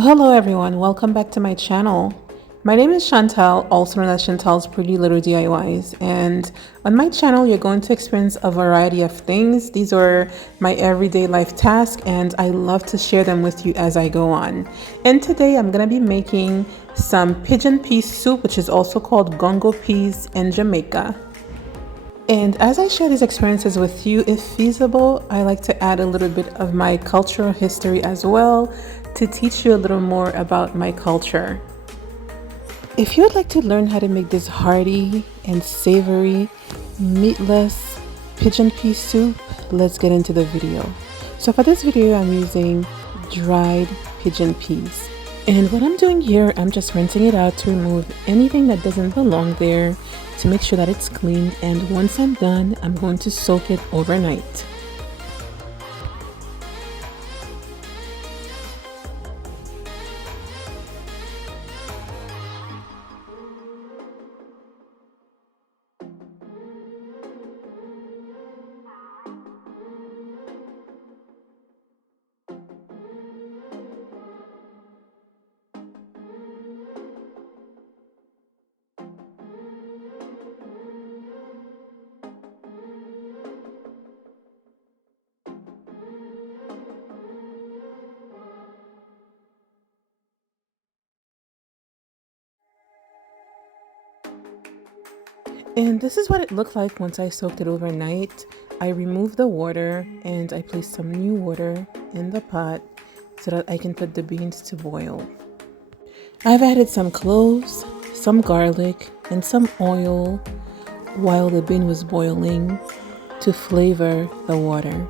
Hello everyone, welcome back to my channel. My name is Chantal, also known as Chantal's Pretty Little DIYs, and on my channel you're going to experience a variety of things. These are my everyday life tasks and I love to share them with you as I go on. And today I'm going to be making some pigeon pea soup, which is also called Gungo peas in Jamaica. And as I share these experiences with you, if feasible, I like to add a little bit of my cultural history as well to teach you a little more about my culture. If you would like to learn how to make this hearty and savory, meatless pigeon pea soup, let's get into the video. So for this video, I'm using dried pigeon peas. And what I'm doing here, I'm just rinsing it out to remove anything that doesn't belong there, to make sure that it's clean. And once I'm done, I'm going to soak it overnight. And this is what it looked like once I soaked it overnight. I removed the water and I placed some new water in the pot so that I can put the beans to boil. I've added some cloves, some garlic, and some oil while the bean was boiling to flavor the water.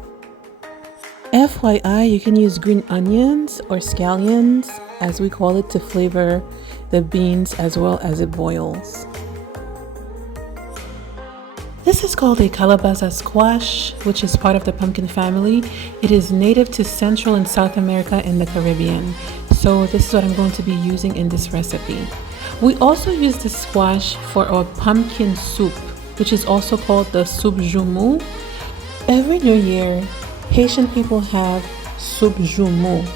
FYI, you can use green onions or scallions, as we call it, to flavor the beans as well as it boils. This is called a calabaza squash, which is part of the pumpkin family. It is native to Central and South America and the Caribbean. So this is what I'm going to be using in this recipe. We also use the squash for our pumpkin soup, which is also called the soup Joumou. Every New Year, Haitian people have soup Joumou.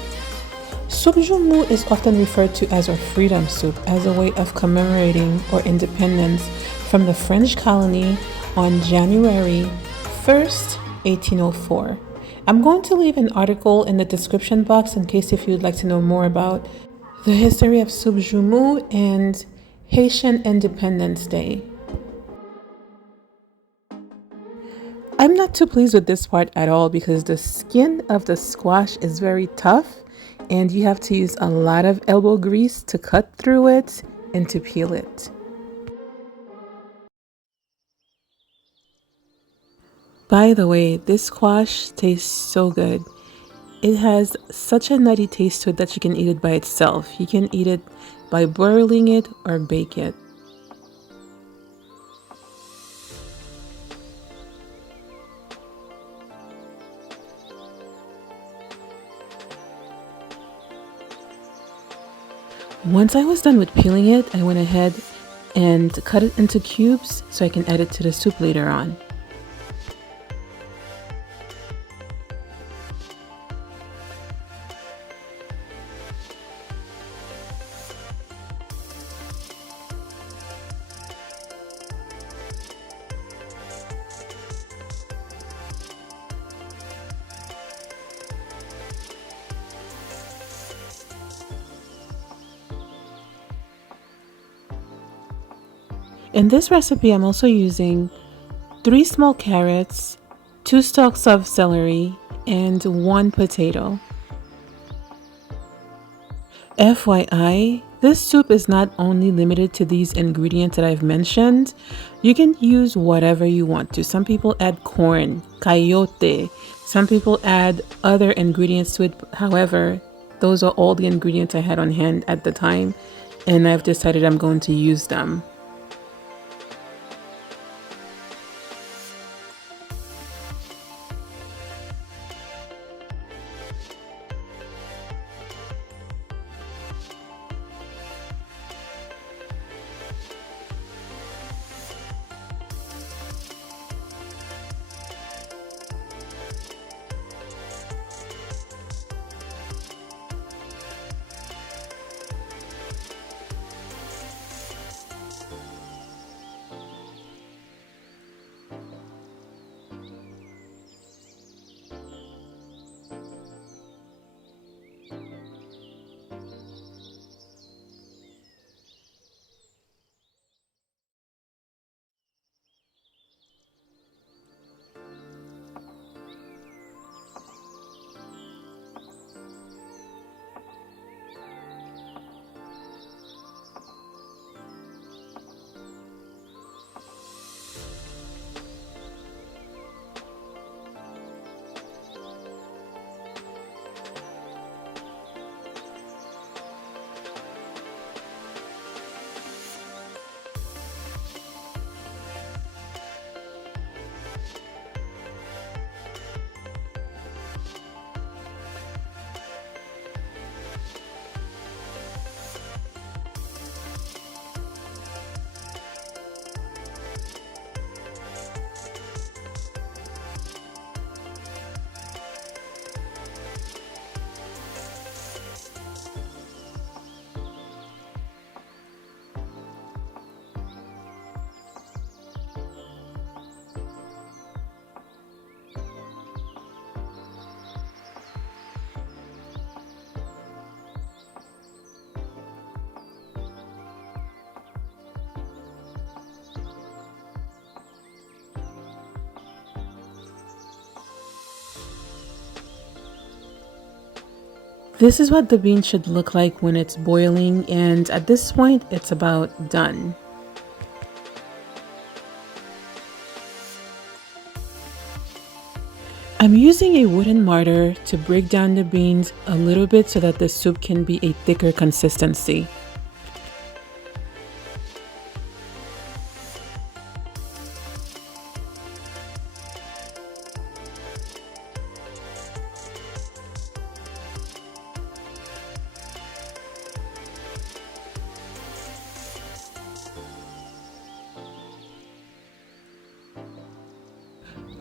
Soup Joumou is often referred to as our freedom soup, as a way of commemorating our independence from the French colony on January 1st, 1804. I'm going to leave an article in the description box in case if you'd like to know more about the history of soup Joumou and Haitian Independence Day. I'm not too pleased with this part at all because the skin of the squash is very tough and you have to use a lot of elbow grease to cut through it and to peel it. By the way, this squash tastes so good. It has such a nutty taste to it that you can eat it by itself. You can eat it by boiling it or bake it. Once I was done with peeling it, I went ahead and cut it into cubes so I can add it to the soup later on. In this recipe, I'm also using 3 small carrots, 2 stalks of celery, and 1 potato. FYI, this soup is not only limited to these ingredients that I've mentioned. You can use whatever you want to. Some people add corn, coyote. Some people add other ingredients to it. However, those are all the ingredients I had on hand at the time, and I've decided I'm going to use them. This is what the bean should look like when it's boiling, and at this point it's about done. I'm using a wooden mortar to break down the beans a little bit so that the soup can be a thicker consistency.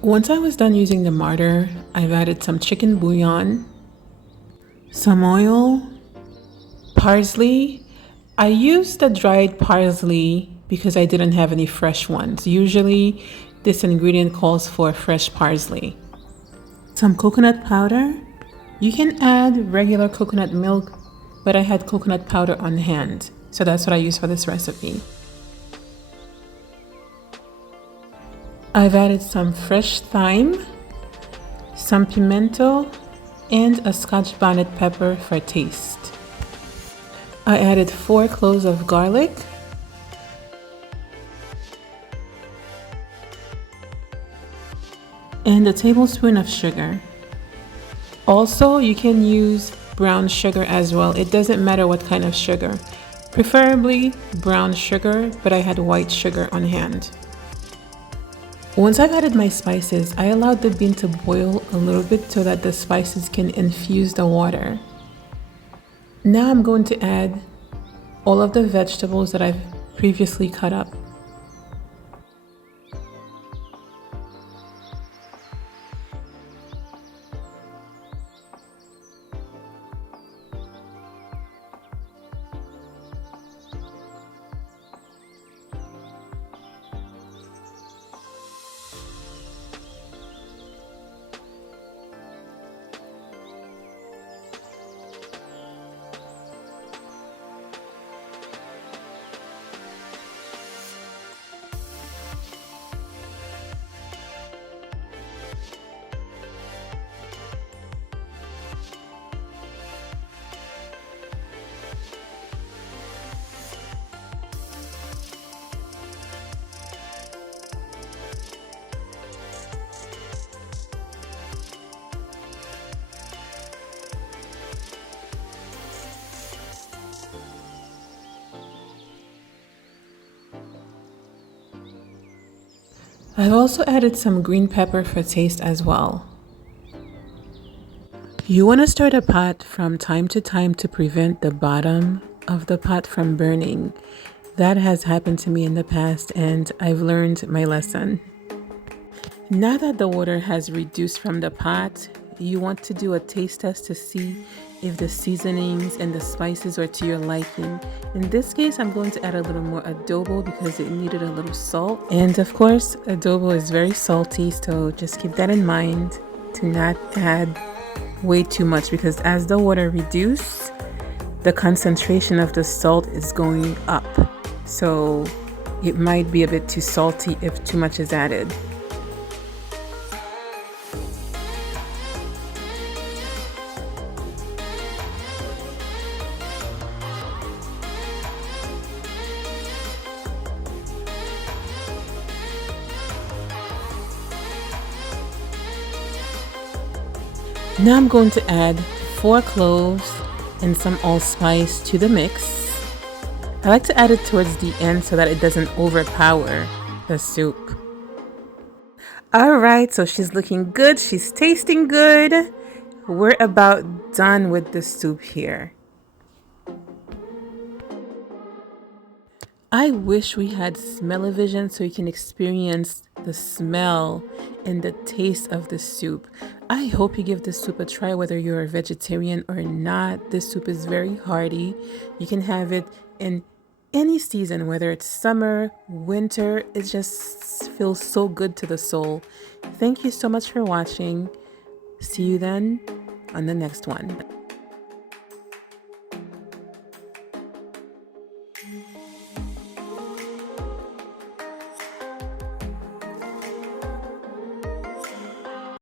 Once I was done using the mortar, I've added some chicken bouillon, some oil, parsley. I used the dried parsley because I didn't have any fresh ones. Usually this ingredient calls for fresh parsley. Some coconut powder. You can add regular coconut milk, but I had coconut powder on hand, so that's what I use for this recipe. I've added some fresh thyme, some pimento, and a scotch bonnet pepper for taste. I added 4 cloves of garlic, and a tablespoon of sugar. Also, you can use brown sugar as well. It doesn't matter what kind of sugar. Preferably brown sugar, but I had white sugar on hand. Once I've added my spices, I allowed the bean to boil a little bit so that the spices can infuse the water. Now I'm going to add all of the vegetables that I've previously cut up. I've also added some green pepper for taste as well. You want to stir the pot from time to time to prevent the bottom of the pot from burning. That has happened to me in the past and I've learned my lesson. Now that the water has reduced from the pot, you want to do a taste test to see if the seasonings and the spices are to your liking. In this case, I'm going to add a little more adobo because it needed a little salt. And of course, adobo is very salty, so just keep that in mind to not add way too much, because as the water reduces, the concentration of the salt is going up. So it might be a bit too salty if too much is added. Now I'm going to add 4 cloves and some allspice to the mix. I like to add it towards the end so that it doesn't overpower the soup. Alright, so she's looking good, she's tasting good. We're about done with the soup here. I wish we had smell-o-vision so you can experience the smell and the taste of the soup. I hope you give this soup a try whether you're a vegetarian or not. This soup is very hearty. You can have it in any season, whether it's summer, winter. It just feels so good to the soul. Thank you so much for watching. See you then on the next one.